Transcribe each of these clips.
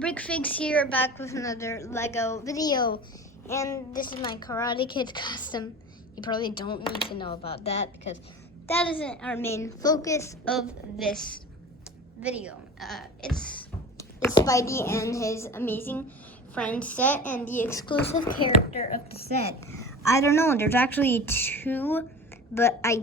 Brickfigs here, back with another Lego video, and this is my Karate Kid custom. You probably don't need to know about that because that isn't our main focus of this video. It's the Spidey and his amazing friend set and the exclusive character of the set. I don't know, there's actually two, but I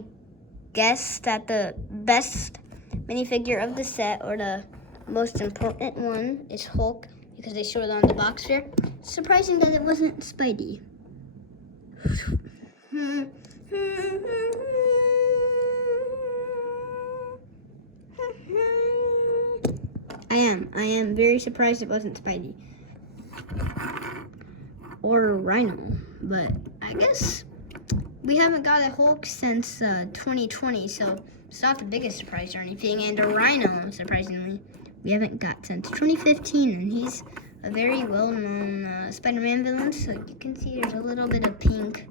guess that the best minifigure of the set, or the most important one, is Hulk, because they showed it on the box here. Surprising that it wasn't Spidey. I am very surprised it wasn't Spidey. Or Rhino, but I guess we haven't got a Hulk since 2020, so it's not the biggest surprise or anything. And a Rhino, surprisingly, we haven't got since 2015, and he's a very well-known Spider-Man villain, so you can see there's a little bit of pink.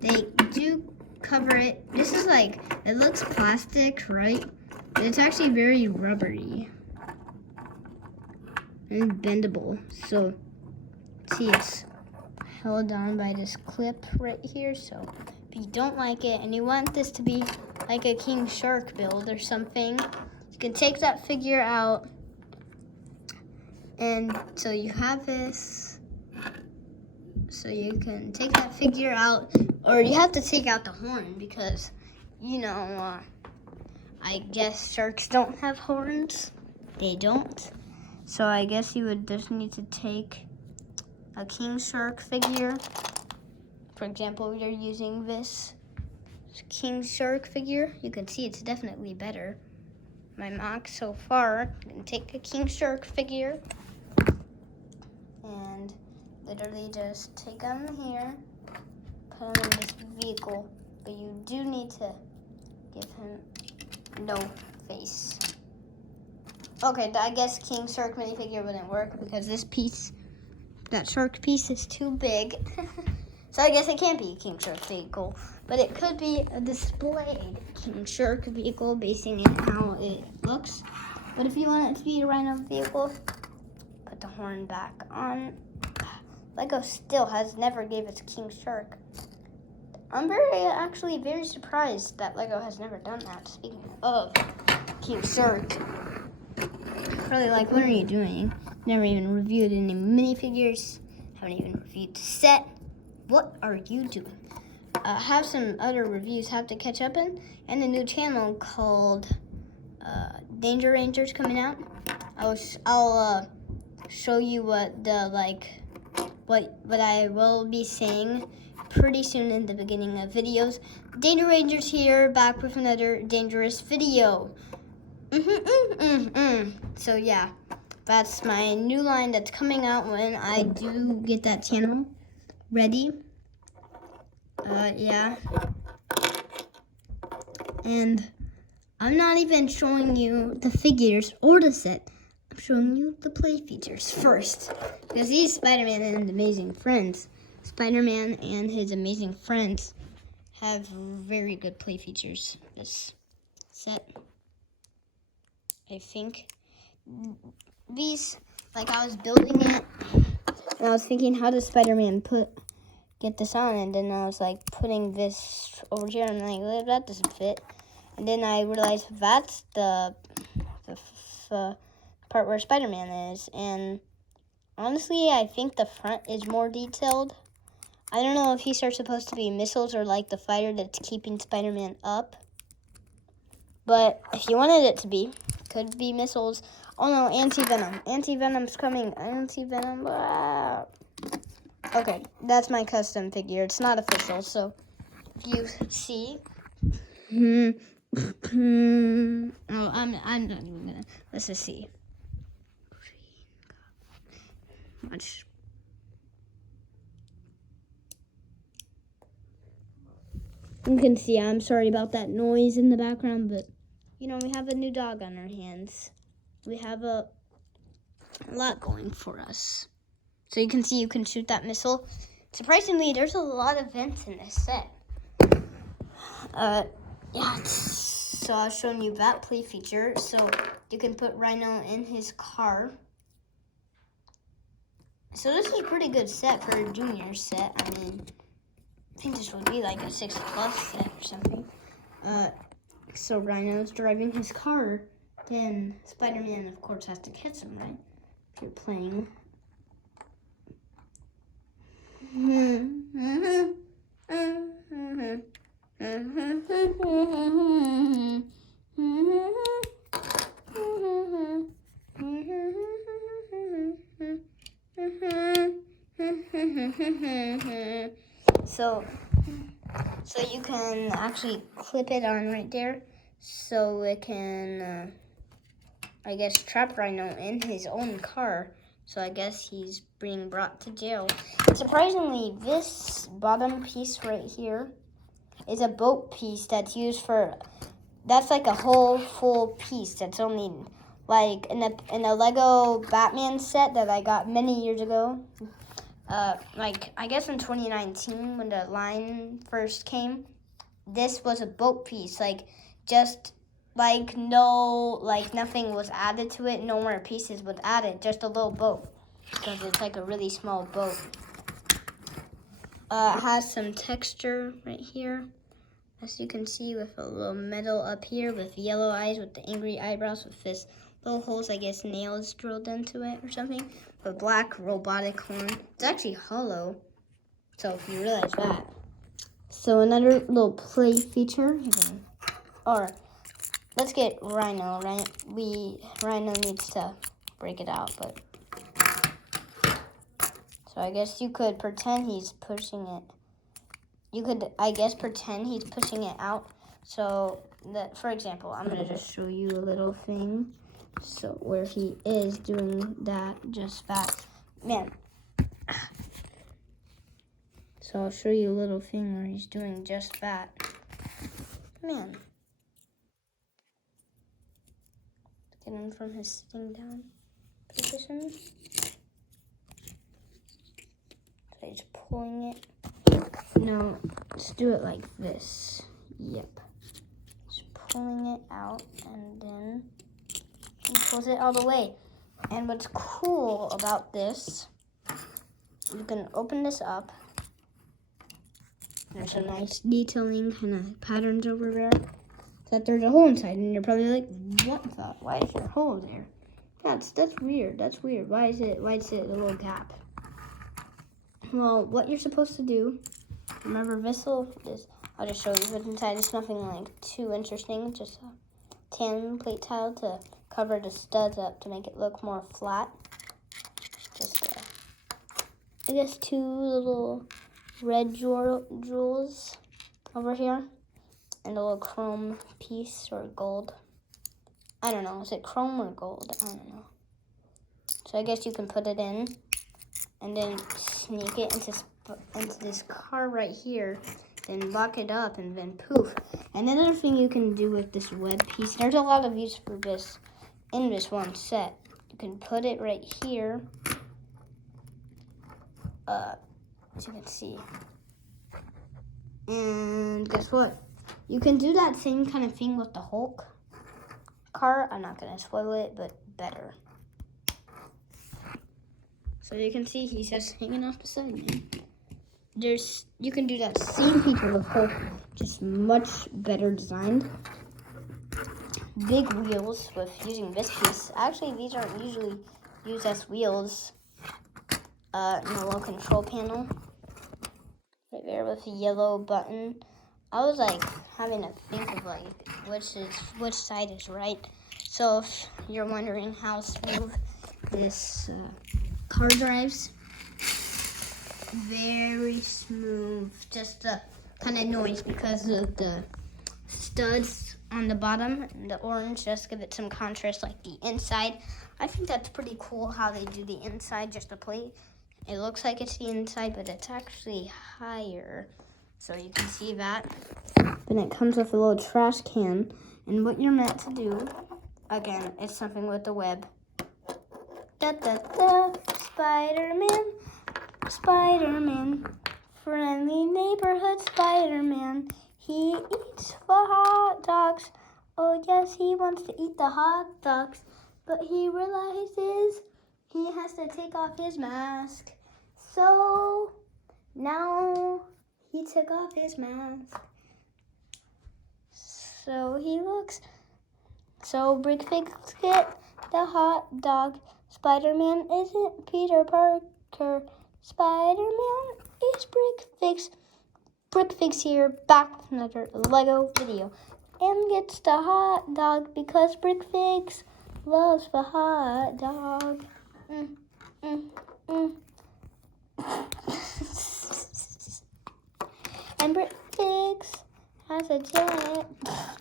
They do cover it. This is like, it looks plastic, right? But it's actually very rubbery and bendable. So, see, it's held on by this clip right here. So if you don't like it and you want this to be like a King Shark build or something, you can take that figure out. And so you have this, so you can take that figure out, or you have to take out the horn because, you know, I guess sharks don't have horns. They don't. So I guess you would just need to take a King Shark figure. For example, we are using this King Shark figure. You can see it's definitely better. My mock so far, you can take a King Shark figure and literally just take them here, put them in this vehicle, but you do need to give him no face. Okay, I guess King Shark minifigure wouldn't work because this piece, that shark piece, is too big. So I guess it can't be a King Shark vehicle, but it could be a displayed King Shark vehicle basing on how it looks. But if you want it to be a Rhino vehicle, put the horn back on. Lego still has never gave us King Shark. I'm actually very surprised that Lego has never done that. Speaking of King Shark, really, like, what are you doing? Never even reviewed any minifigures. Haven't even reviewed the set. What are you doing? Have some other reviews have to catch up in, and a new channel called Danger Rangers coming out. I'll show you what the what I will be saying pretty soon in the beginning of videos. Danger Rangers here, back with another dangerous video. So yeah, that's my new line that's coming out when I do get that channel ready. Yeah. And I'm not even showing you the figures or the set. I'm showing you the play features first. Because these Spider-Man and Amazing Friends, Spider-Man and his Amazing Friends have very good play features. This set, I think. These, like, I was building it, and I was thinking, how does Spider-Man get this on? And then I was like putting this over here, and I'm like, that doesn't fit. And then I realized that's the part where Spider-Man is. And honestly, I think the front is more detailed. I don't know if these are supposed to be missiles or like the fighter that's keeping Spider-Man up. But if you wanted it to be, could be missiles. Oh no, anti-venom. Anti-venom's coming. Anti-venom. Ah. Okay, that's my custom figure. It's not official, so if you see. Oh, I'm not even gonna. Let's just see. Watch. You can see, I'm sorry about that noise in the background, but you know, we have a new dog on our hands. We have a lot going for us. So you can see you can shoot that missile. Surprisingly, there's a lot of vents in this set. Yeah, so I was showing you that play feature. So you can put Rhino in his car. So this is a pretty good set for a junior set. I mean, I think this would be like a 6+ set or something. So Rhino's driving his car. Then Spider-Man, of course, has to catch him, right? If you're playing. So you can actually clip it on right there, so it can, I guess, trap Rhino in his own car. So I guess he's being brought to jail. Surprisingly, this bottom piece right here is a boat piece that's used for. That's like a whole full piece. That's only like in a Lego Batman set that I got many years ago. Like I guess in 2019 when the line first came, this was a boat piece. Like just like nothing was added to it. No more pieces was added. Just a little boat because it's like a really small boat. It has some texture right here, as you can see, with a little metal up here with yellow eyes with the angry eyebrows with this little holes, I guess nails drilled into it or something. A black robotic horn. It's actually hollow, so if you realize that. So another little play feature, or let's get Rhino. Rhino needs to break it out, but so I guess you could pretend he's pushing it. You could, I guess, pretend he's pushing it out. So that, for example, I'm gonna just show you a little thing. So where he is doing that, just that, man. So I'll show you a little thing where he's doing just that, man. Get him from his sitting down position. So he's pulling it. No, let's do it like this. Yep. Just pulling it out and then he pulls it all the way. And what's cool about this, you can open this up. There's a nice detailing kind of patterns over there. That there's a hole inside, and you're probably like, what the? Why is there a hole there? That's weird. That's weird. Why is it a little gap? Well, what you're supposed to do, remember Vissel is, I'll just show you what's inside. It's nothing like too interesting, just a tan plate tile to cover the studs up to make it look more flat. Just, I guess 2 little red jewels over here, and a little chrome piece or gold. I don't know, is it chrome or gold? I don't know. So I guess you can put it in and then sneak it into this car right here, then lock it up, and then poof. And another thing you can do with this web piece, there's a lot of use for this in this one set. You can put it right here, as you can see. And guess what? You can do that same kind of thing with the Hulk car. I'm not gonna spoil it, but better. So you can see he's just hanging off the side, man. You can do that same feature with Hulk, just much better designed. Big wheels with using this piece. Actually, these aren't usually used as wheels. In the low control panel. Right there with the yellow button. I was like having to think of like which side is right. So if you're wondering how smooth this car drives, very smooth. Just the kind of noise because of the studs on the bottom and the orange just give it some contrast like the inside. I think that's pretty cool how they do the inside, just a plate. It looks like it's the inside, but it's actually higher. So you can see that. Then it comes with a little trash can. And what you're meant to do, again, it's something with the web. Da da da, Spider-Man, Spider-Man, friendly neighborhood Spider-Man. He eats the hot dogs. Oh yes, he wants to eat the hot dogs. But he realizes he has to take off his mask. So now he took off his mask. So he looks. So BrickFix get the hot dog. Spider-Man isn't Peter Parker. Spider-Man is BrickFix. BrickFix here, back with another Lego video. And gets the hot dog because BrickFix loves the hot dog. And BrickFix has a jet.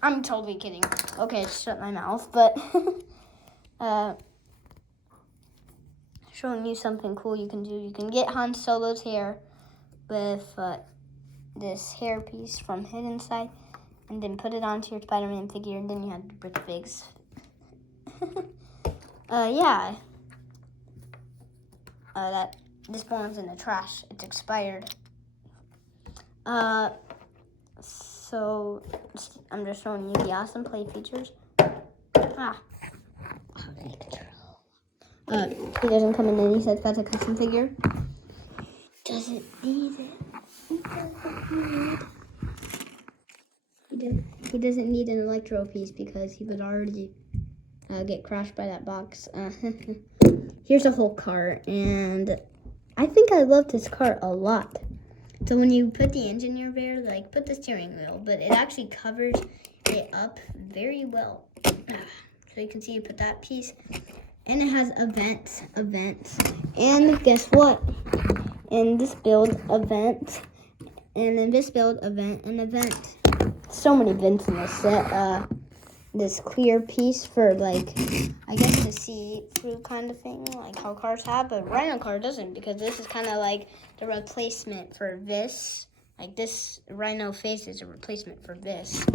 I'm totally kidding. Okay, shut my mouth. But showing you something cool you can do. You can get Han Solo's hair with this hair piece from Hidden Side, and then put it onto your Spider-Man figure, and then you have the BrickFix. Yeah. This belongs in the trash. It's expired. So I'm just showing you the awesome play features. He doesn't come in any sets. That's a custom figure. Doesn't need it. He doesn't need an electro piece because he would already get crashed by that box. Here's a whole cart, and I think I love this cart a lot. So when you put the engineer there, like put the steering wheel, but it actually covers it up very well. So you can see you put that piece, and it has events, and guess what? In this build, event, and in this build, event, and event. So many vents in this set. This clear piece for, like, I guess the see-through kind of thing, like how cars have, but Rhino car doesn't, because this is kind of like the replacement for this. Like, this Rhino face is a replacement for this.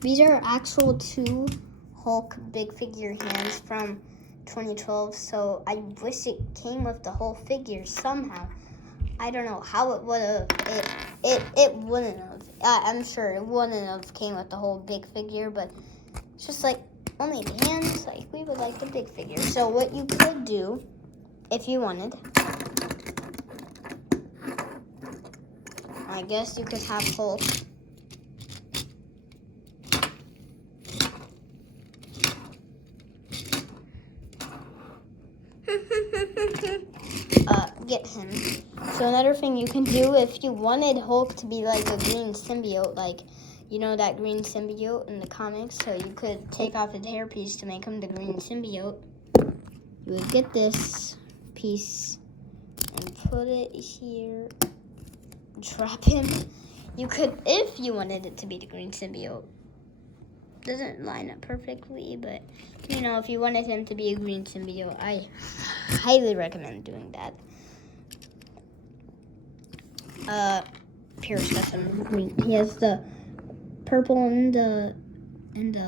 These are actual 2 Hulk big figure hands from 2012, so I wish it came with the whole figure somehow. I don't know how it would have. It wouldn't have. I'm sure it wouldn't have came with the whole big figure, but it's just like only the hands. Like, we would like the big figure. So what you could do, if you wanted, I guess you could have Hulk. Get him. So another thing you can do, if you wanted Hulk to be like a green symbiote, like, you know, that green symbiote in the comics, so you could take off his hairpiece to make him the green symbiote. You would get this piece and put it here, trap him. You could, if you wanted it to be the green symbiote. Doesn't line up perfectly, but, you know, if you wanted him to be a green symbiote, I highly recommend doing that. Pierce got some green. He has the purple on the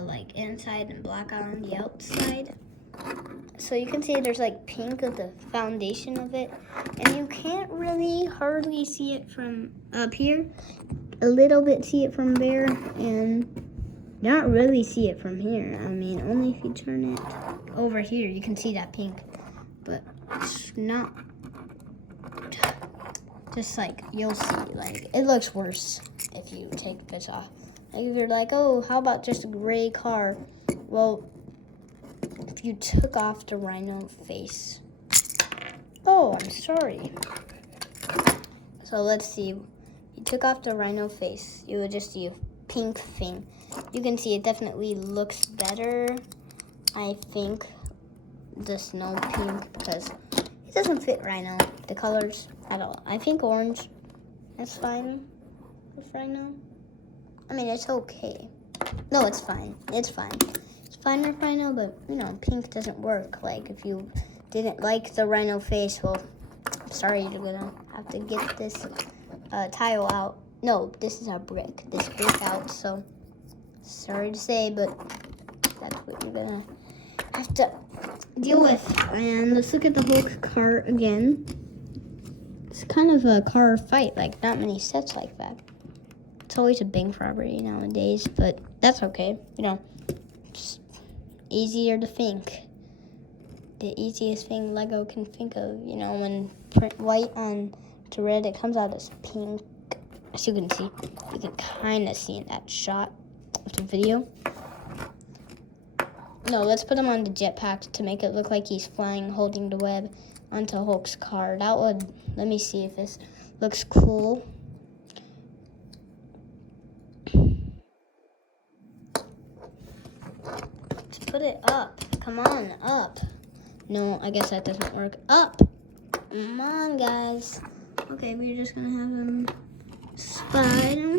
like inside and black on the outside. So you can see there's like pink of the foundation of it, and you can't really hardly see it from up here. A little bit see it from there, and not really see it from here. I mean, only if you turn it over here, you can see that pink, but it's not. Just like, you'll see, like, it looks worse if you take this off. Like, if you're like, oh, how about just a gray car? Well, if you took off the Rhino face. Oh, I'm sorry. So let's see. You took off the Rhino face. You would just see a pink thing. You can see it definitely looks better, I think, the snow pink, because it doesn't fit Rhino, the colors, at all. I think orange is fine with Rhino. I mean, it's okay. No, it's fine. It's fine. It's fine with Rhino, but, you know, pink doesn't work. Like, if you didn't like the Rhino face, well, I'm sorry, you're gonna have to get this tile out. No, this is our brick. This brick out, so sorry to say, but that's what you're gonna have to deal with. And let's look at the Hulk car again. It's kind of a car fight, like not many sets like that. It's always a bank robbery nowadays, but that's okay. You know, just easier to think the easiest thing Lego can think of. You know, when print white on to red, it comes out as pink. As you can see, you can kind of see in that shot of the video. No, let's put him on the jetpack to make it look like he's flying, holding the web onto Hulk's car. That would, let me see if this looks cool. Let's put it up. Come on, up. No, I guess that doesn't work. Up. Come on, guys. Okay, we're just gonna have him Spider.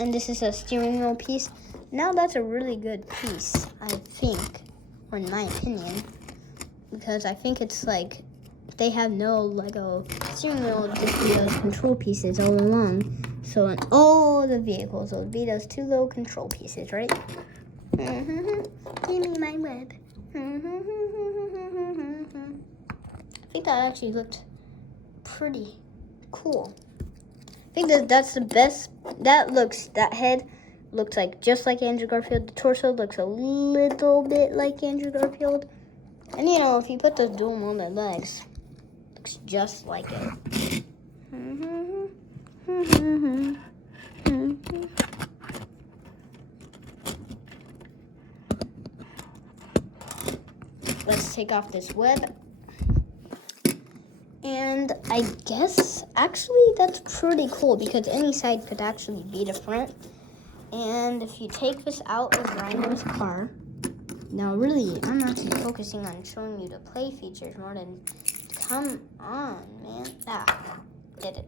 And this is a steering wheel piece. Now that's a really good piece, I think, or in my opinion, because I think it's like they have no Lego steering wheel, just be those control pieces all along. So in all the vehicles, it would be those two little control pieces, right? Give me my web. I think that actually looked pretty cool. I think that's the best. That head looks like just like Andrew Garfield. The torso looks a little bit like Andrew Garfield. And you know, if you put those dual molded legs, it looks just like it. Let's take off this web. And I guess, actually, that's pretty cool because any side could actually be the front. And if you take this out of Rhino's car, now really, I'm actually focusing on showing you the play features more than, come on, man. Did it.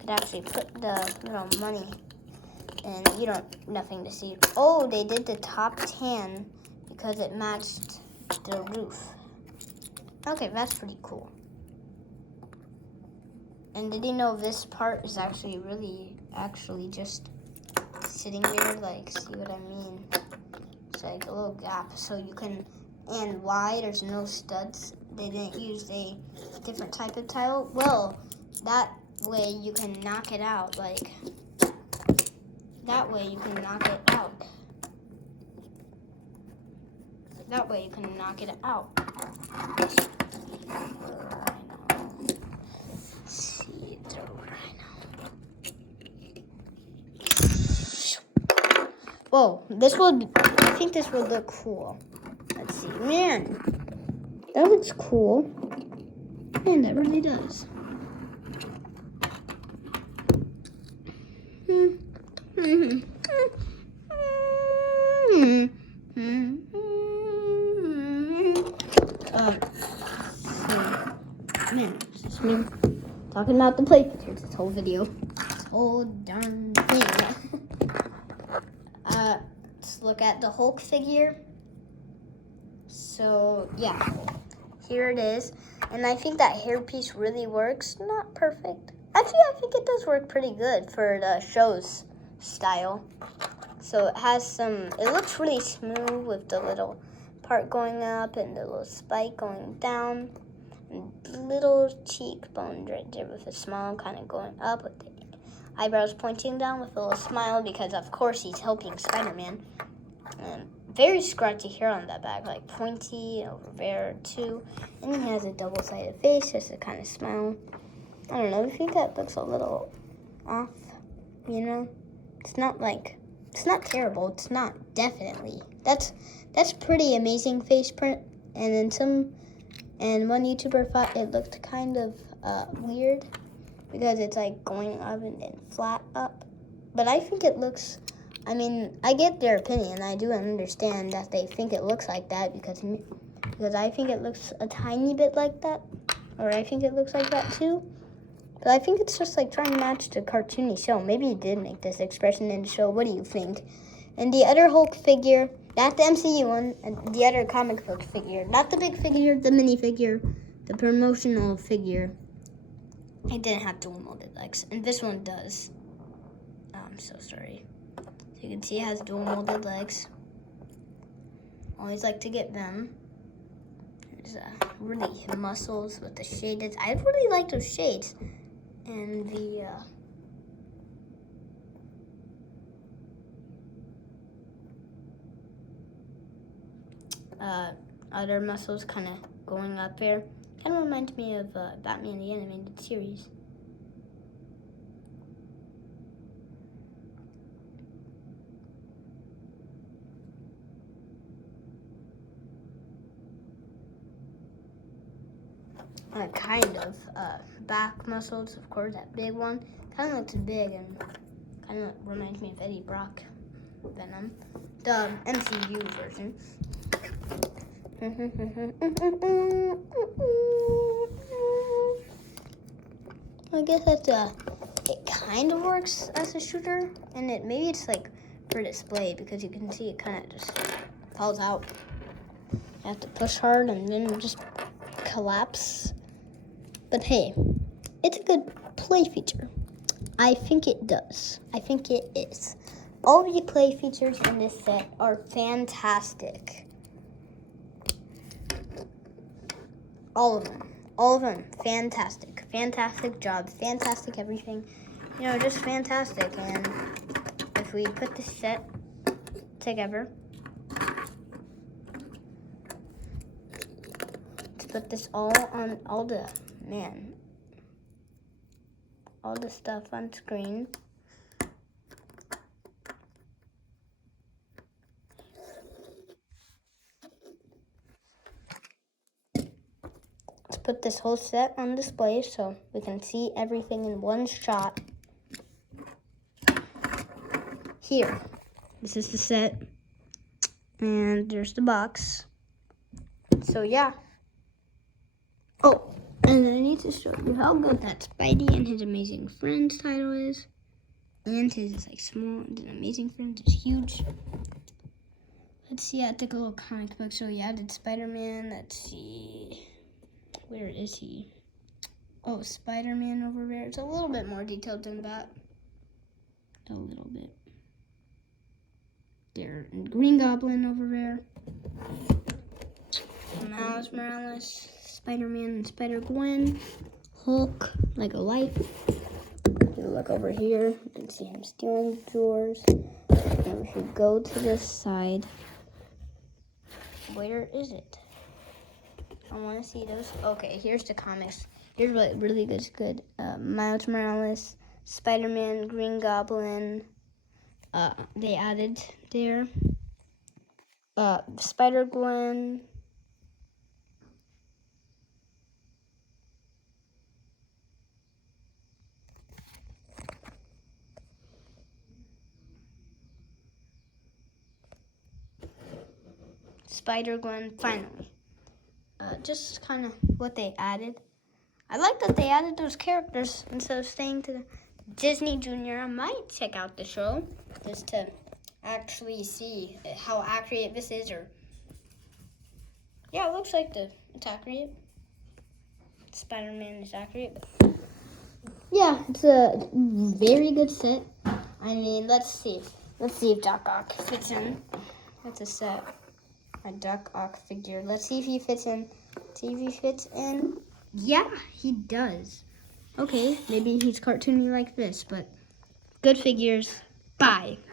Could actually put the little money and you don't, nothing to see. Oh, they did the top tan because it matched the roof. Okay, that's pretty cool. And did you know this part is actually just sitting there, like, see what I mean? It's like a little gap, so you can, and why there's no studs. They didn't use a different type of tile. Well, that way you can knock it out, like, that way you can knock it out. That way you can knock it out. Whoa, I think this would look cool. Let's see. Man, that looks cool. Man, that really does. Man, it's just me talking about the play pictures this whole video. This whole darn thing. Let's look at the Hulk figure. So, yeah, here it is. And I think that hairpiece really works. Not perfect. Actually, I think it does work pretty good for the show's style. So it has it looks really smooth with the little part going up and the little spike going down. And little cheekbone right there with a smile kind of going up with the eyebrows pointing down with a little smile because, of course, he's helping Spider-Man. And very scratchy hair on that back, like pointy over there, too. And he has a double-sided face, just a kind of smile. I don't know, I think that looks a little off, you know? It's not terrible. It's not, definitely. That's pretty amazing face print. And then one YouTuber thought it looked kind of weird because it's like going up and then flat up. But I think it looks, I mean, I get their opinion. I do understand that they think it looks like that because I think it looks a tiny bit like that. Or I think it looks like that too. But I think it's just like trying to match the cartoony show. Maybe he did make this expression in the show. What do you think? And the other Hulk figure, not the MCU one, and the other comic book figure. Not the big figure, the mini figure, the promotional figure. It didn't have dual molded legs. And this one does. Oh, I'm so sorry. So you can see it has dual molded legs. Always like to get them. There's really muscles with the shaded. I really like those shades. And the other muscles kind of going up there. Kind of reminds me of Batman the Animated Series. Kind of. Back muscles, of course, that big one. Kind of looks big and kind of reminds me of Eddie Brock Venom. The MCU version. I guess that's it kind of works as a shooter, and maybe it's like for display because you can see it kind of just falls out. You have to push hard and then it just collapse. But hey, it's a good play feature. I think it does. I think it is. All the play features in this set are fantastic. All of them, fantastic. Fantastic job, fantastic everything. You know, just fantastic. And if we put this set together, let's put this all on all the stuff on screen. Put this whole set on display so we can see everything in one shot. Here, this is the set, and there's the box. So yeah. Oh, and I need to show you how good that Spidey and His Amazing Friends title is, and his like small and Amazing Friends is huge. Let's see, I took a little comic book. So yeah, I did Spider-Man. Let's see. Where is he? Oh, Spider-Man over there. It's a little bit more detailed than that. A little bit. There, and Green Goblin over there. Miles Morales, Spider-Man and Spider-Gwen. Hulk, like a life. If you look over here, you can see him stealing drawers. And if you go to this side, where is it? I want to see those. Okay, here's the comics. Here's what really good. Miles Morales, Spider-Man, Green Goblin. They added there. Spider-Gwen. Spider-Gwen, finally. Just kind of what they added. I like that they added those characters instead of staying to Disney Junior. I might check out the show just to actually see how accurate this is. Or yeah, it looks like it's accurate. Spider-Man is accurate. But yeah, it's a very good set. I mean, let's see if Doc Ock fits in. That's a set. My Doc Ock figure. Let's see if he fits in. Yeah, he does. Okay, maybe he's cartoony like this, but good figures. Bye.